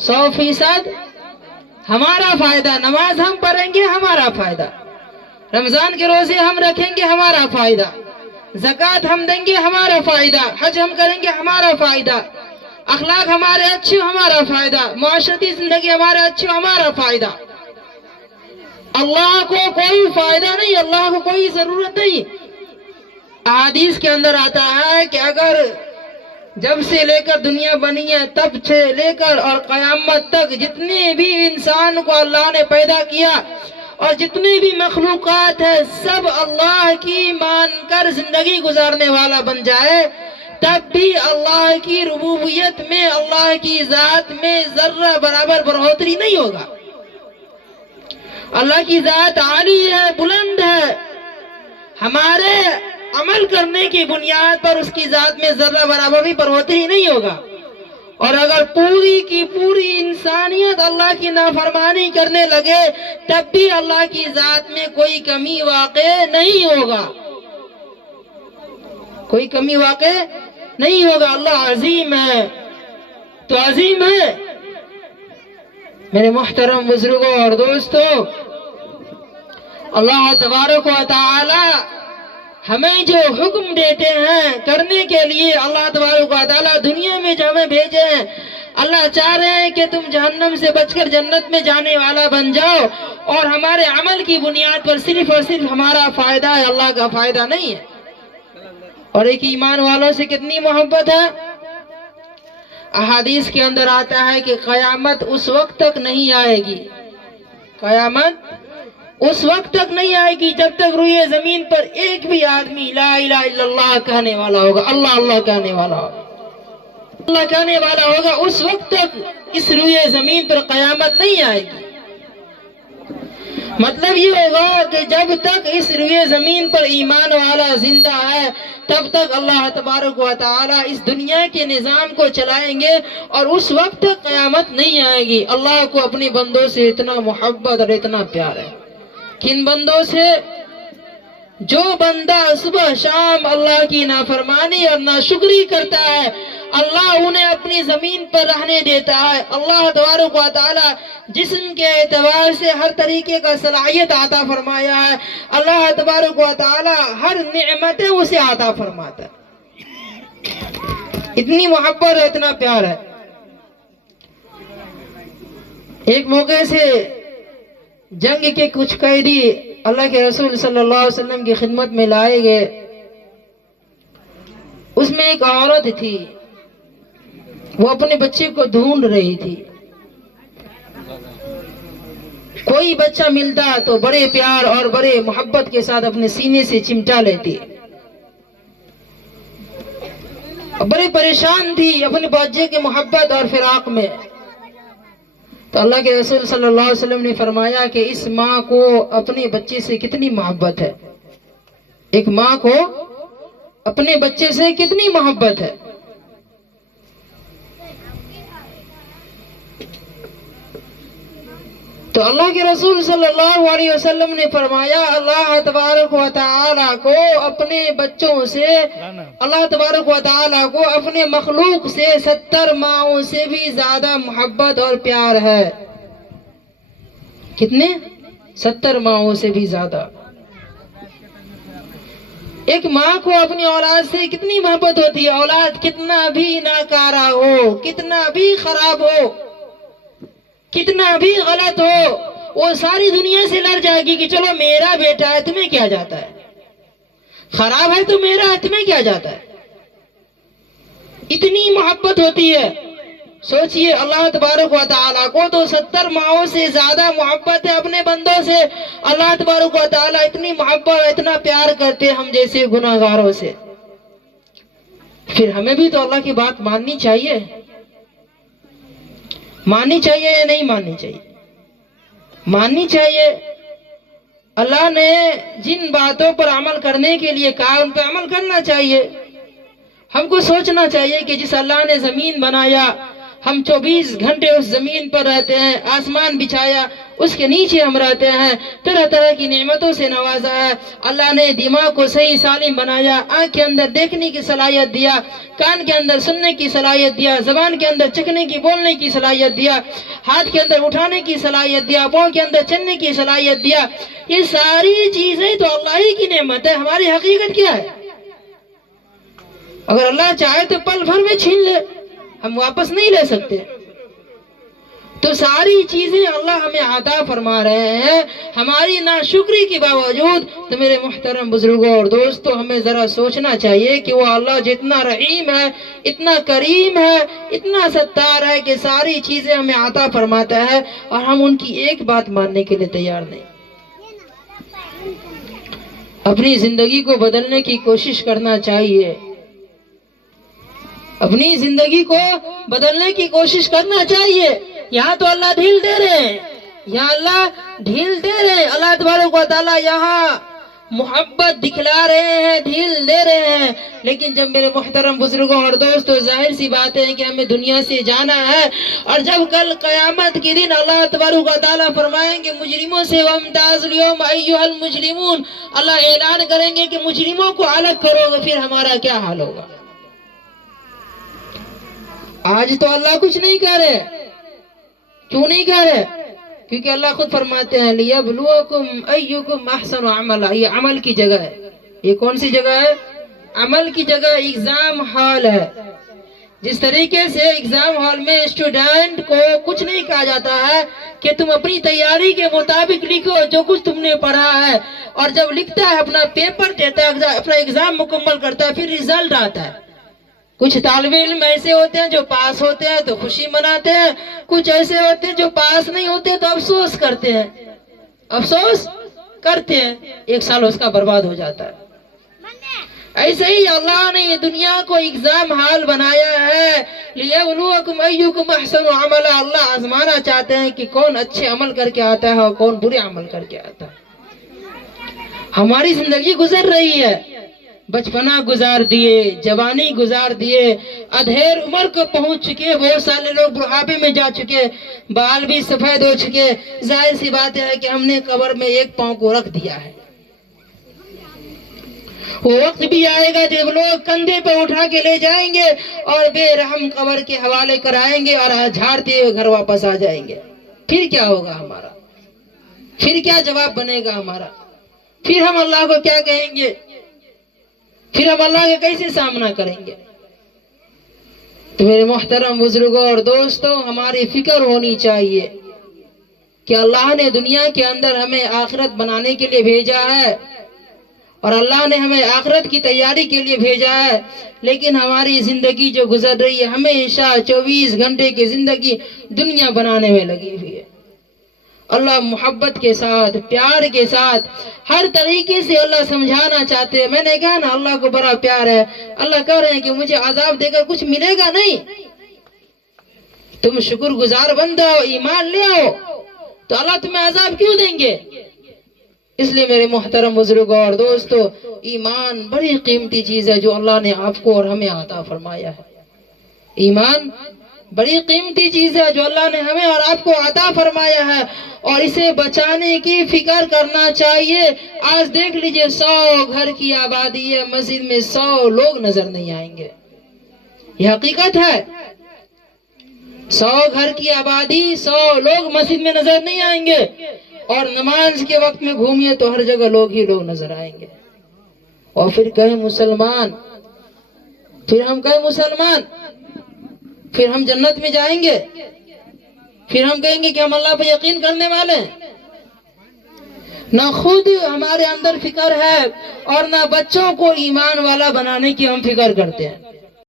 100% ہمارا فائدہ، نماز ہم پڑھیں گے ہمارا فائدہ، رمضان کے روزے ہم رکھیں گے ہمارا فائدہ، زکوٰۃ ہم دیں گے ہمارا فائدہ، حج ہم کریں گے ہمارا فائدہ، اخلاق ہمارے اچھے ہمارا فائدہ، معاشرتی زندگی ہمارے اچھے ہمارا فائدہ۔ اللہ کو کوئی فائدہ نہیں، اللہ کو کوئی ضرورت نہیں۔ احادیث کے اندر آتا ہے کہ اگر جب سے لے کر دنیا بنی ہے تب سے لے کر اور قیامت تک جتنے بھی انسان کو اللہ نے پیدا کیا اور جتنے بھی مخلوقات ہیں سب اللہ کی مان کر زندگی گزارنے والا بن جائے، تب بھی اللہ کی ربوبیت میں، اللہ کی ذات میں ذرہ برابر بڑھوتری نہیں ہوگا۔ اللہ کی ذات عالی ہے، بلند ہے، ہمارے عمل کرنے کی بنیاد پر اس کی ذات میں ذرہ برابر بھی بڑھوتری نہیں ہوگا۔ اور اگر پوری کی پوری انسانیت اللہ کی نافرمانی کرنے لگے تب بھی اللہ کی ذات میں کوئی کمی واقع نہیں ہوگا، کوئی کمی واقع نہیں ہوگا۔ اللہ عظیم ہے تو عظیم ہے۔ میرے محترم بزرگوں اور دوستوں، اللہ تبارک و تعالی ہمیں جو حکم دیتے ہیں کرنے کے لیے، اللہ تبارک و تعالی دنیا میں جو ہمیں بھیجے ہیں، اللہ چاہ رہے ہیں کہ تم جہنم سے بچ کر جنت میں جانے والا بن جاؤ، اور ہمارے عمل کی بنیاد پر صرف اور صرف ہمارا فائدہ ہے، اللہ کا فائدہ نہیں ہے۔ اور ایک ایمان والوں سے کتنی محبت ہے۔ احادیث کے اندر آتا ہے کہ قیامت اس وقت تک نہیں آئے گی، قیامت اس وقت تک نہیں آئے گی جب تک روئے زمین پر ایک بھی آدمی لا الہ الا اللہ کہنے والا ہوگا، اللہ اللہ کہنے والا ہوگا، اللہ کہنے والا ہوگا، اس وقت تک اس روئے زمین پر قیامت نہیں آئے گی۔ مطلب یہ ہوگا کہ جب تک اس روئے زمین پر ایمان والا زندہ ہے تب تک اللہ تبارک و تعالی اس دنیا کے نظام کو چلائیں گے، اور اس وقت تک قیامت نہیں آئے گی۔ اللہ کو اپنے بندوں سے اتنا محبت اور اتنا پیار ہے۔ کن بندوں سے؟ جو بندہ صبح شام اللہ کی نافرمانی اور ناشکری کرتا ہے، اللہ انہیں اپنی زمین پر رہنے دیتا ہے۔ اللہ تبارک و تعالی جسم کے اعتبار سے ہر طریقے کا صلاحیت عطا فرمایا ہے، اللہ تبارک و تعالی ہر نعمتیں اسے عطا فرماتا ہے۔ اتنی محبت اور اتنا پیار ہے۔ ایک موقع سے جنگ کے کچھ قیدی اللہ کے رسول صلی اللہ علیہ وسلم کی خدمت میں لائے گئے۔ اس میں ایک عورت تھی، وہ اپنے بچے کو ڈھونڈ رہی تھی۔ کوئی بچہ ملتا تو بڑے پیار اور بڑے محبت کے ساتھ اپنے سینے سے چمٹا لیتی، بڑے پریشان تھی اپنے بچے کے محبت اور فراق میں۔ تو اللہ کے رسول صلی اللہ علیہ وسلم نے فرمایا کہ اس ماں کو اپنے بچے سے کتنی محبت ہے، ایک ماں کو اپنے بچے سے کتنی محبت ہے۔ تو اللہ کے رسول صلی اللہ علیہ وسلم نے فرمایا اللہ تبارک و تعالی کو اپنے بچوں سے، اللہ تبارک و تعالی کو اپنے مخلوق سے 70 ماؤں سے بھی زیادہ محبت اور پیار ہے۔ کتنے؟ 70 ماؤں سے بھی زیادہ۔ ایک ماں کو اپنی اولاد سے کتنی محبت ہوتی ہے، اولاد کتنا بھی ناکارہ ہو، کتنا بھی خراب ہو، کتنا بھی غلط ہو، وہ ساری دنیا سے لڑ جائے گی کہ چلو میرا بیٹا ہے، تمہیں کیا جاتا ہے، خراب ہے تو میرا ہے، تمہیں کیا جاتا ہے۔ اتنی محبت ہوتی ہے۔ سوچئے اللہ تبارک و تعالیٰ کو تو 70 ماؤں سے زیادہ محبت ہے اپنے بندوں سے۔ اللہ تبارک و تعالیٰ اتنی محبت اتنا پیار کرتے ہم جیسے گناہگاروں سے، پھر ہمیں بھی تو اللہ کی بات ماننی چاہیے، ماننی چاہیے یا نہیں ماننی چاہیے؟ ماننی چاہیے۔ اللہ نے جن باتوں پر عمل کرنے کے لیے کہا ان پر عمل کرنا چاہیے۔ ہم کو سوچنا چاہیے کہ جس اللہ نے زمین بنایا، ہم 24 گھنٹے اس زمین پر رہتے ہیں، آسمان بچھایا، اس کے نیچے ہم رہتے ہیں، طرح طرح کی نعمتوں سے نوازا ہے۔ اللہ نے دماغ کو صحیح سالم بنایا، آنکھ کے اندر دیکھنے کی صلاحیت دیا، کان کے اندر سننے کی صلاحیت دیا، زبان کے اندر چکھنے کی بولنے کی صلاحیت دیا، ہاتھ کے اندر اٹھانے کی صلاحیت دیا، پاؤں کے اندر چلنے کی صلاحیت دیا۔ یہ ساری چیزیں تو اللہ ہی کی نعمت ہے، ہماری حقیقت کیا ہے؟ اگر اللہ چاہے تو پل بھر میں چھین لے، ہم واپس نہیں لے سکتے۔ تو ساری چیزیں اللہ ہمیں عطا فرما رہے ہیں، ہماری ناشکری کے باوجود۔ تو میرے محترم بزرگوں اور دوستو، ہمیں ذرا سوچنا چاہیے کہ وہ اللہ جتنا رحیم ہے، اتنا کریم ہے، اتنا ستار ہے کہ ساری چیزیں ہمیں عطا فرماتا ہے، اور ہم ان کی ایک بات ماننے کے لیے تیار نہیں۔ اپنی زندگی کو بدلنے کی کوشش کرنا چاہیے، اپنی زندگی کو بدلنے کی کوشش کرنا چاہیے۔ یہاں تو اللہ ڈھیل دے رہے ہیں، یہاں اللہ ڈھیل دے رہے ہیں، اللہ تبارک و تعالیٰ یہاں محبت دکھلا رہے ہیں، ڈھیل دے رہے ہیں۔ لیکن جب میرے محترم بزرگوں اور دوستو، ظاہر سی بات ہے کہ ہمیں دنیا سے جانا ہے، اور جب کل قیامت کے دن اللہ تبارک و تعالیٰ فرمائیں گے مجرموں سے وَامْتَازُوا الْيَوْمَ أَيُّهَا الْمُجْرِمُونَ، اللہ اعلان کریں گے کہ مجرموں کو الگ کرو گے، پھر ہمارا کیا حال ہوگا؟ آج تو اللہ کچھ نہیں کہہ رہے۔ کیوں نہیں کہہ رہے؟ کیونکہ اللہ خود فرماتے ہیں لِيَبْلُوَكُمْ أَيُّكُمْ أَحْسَنُ عَمَلًا۔ یہ عمل کی جگہ ہے۔ یہ کون سی جگہ ہے؟ عمل کی جگہ، ایگزام ہال ہے۔ جس طریقے سے ایگزام ہال میں اسٹوڈنٹ کو کچھ نہیں کہا جاتا ہے کہ تم اپنی تیاری کے مطابق لکھو جو کچھ تم نے پڑھا ہے، اور جب لکھتا ہے، اپنا پیپر دیتا ہے، اپنا ایگزام مکمل کرتا ہے، پھر ریزلٹ آتا ہے۔ کچھ طالب علم ایسے ہوتے ہیں جو پاس ہوتے ہیں تو خوشی مناتے ہیں، کچھ ایسے ہوتے ہیں جو پاس نہیں ہوتے تو افسوس کرتے ہیں، افسوس کرتے ہیں، ایک سال اس کا برباد ہو جاتا ہے۔ ایسے ہی اللہ نے یہ دنیا کو ایگزام ہال بنایا ہے، لِيَبْلُوَكُمْ أَيُّكُمْ أَحْسَنُ عَمَلًا۔ اللہ آزمانا چاہتے ہیں کہ کون اچھے عمل کر کے آتا ہے اور کون برے عمل کر کے آتا ہے۔ ہماری زندگی گزر رہی ہے، بچپنا گزار دیے، جوانی گزار دیے، ادھیر عمر کو پہنچ چکے، بہت سارے لوگ بڑھاپے میں جا چکے، بال بھی سفید ہو چکے۔ ظاہر سی بات ہے کہ ہم نے قبر میں ایک پاؤں کو رکھ دیا ہے۔ وہ وقت بھی آئے گا جب لوگ کندھے پہ اٹھا کے لے جائیں گے اور بے رحم قبر کے حوالے کرائیں گے اور جھاڑتے ہوئے گھر واپس آ جائیں گے۔ پھر کیا ہوگا ہمارا؟ پھر کیا جواب بنے گا ہمارا؟ پھر ہم اللہ کو کیا کہیں گے؟ پھر ہم اللہ کا کیسے سامنا کریں گے؟ تو میرے محترم بزرگوں اور دوستوں، ہماری فکر ہونی چاہیے کہ اللہ نے دنیا کے اندر ہمیں آخرت بنانے کے لیے بھیجا ہے، اور اللہ نے ہمیں آخرت کی تیاری کے لیے بھیجا ہے، لیکن ہماری زندگی جو گزر رہی ہے ہمیشہ 24 گھنٹے کی زندگی دنیا بنانے میں لگی ہوئی ہے۔ اللہ محبت کے ساتھ، پیار کے ساتھ، ہر طریقے سے اللہ سمجھانا چاہتے ہیں۔ میں نے کہا نا اللہ کو بڑا پیار ہے، اللہ کہہ رہے ہیں کہ مجھے عذاب دے کر کچھ ملے گا نہیں، تم شکر گزار بندہ ہو، ایمان لے آؤ، تو اللہ تمہیں عذاب کیوں دیں گے؟ اس لیے میرے محترم بزرگوں اور دوستو، ایمان بڑی قیمتی چیز ہے جو اللہ نے آپ کو اور ہمیں عطا فرمایا ہے۔ ایمان بڑی قیمتی چیز ہے جو اللہ نے ہمیں اور آپ کو عطا فرمایا ہے، اور اسے بچانے کی فکر کرنا چاہیے۔ آج دیکھ لیجئے 100 گھر کی آبادی ہے، مسجد میں 100 لوگ نظر نہیں آئیں گے، یہ حقیقت ہے۔ 100 گھر کی آبادی، 100 لوگ مسجد میں نظر نہیں آئیں گے، اور نماز کے وقت میں گھومیے تو ہر جگہ لوگ ہی لوگ نظر آئیں گے۔ اور پھر کہیں مسلمان، پھر ہم کہیں مسلمان، پھر ہم جنت میں جائیں گے، پھر ہم کہیں گے کہ ہم اللہ پہ یقین کرنے والے ہیں؟ نہ خود ہمارے اندر فکر ہے، اور نہ بچوں کو ایمان والا بنانے کی ہم فکر کرتے ہیں۔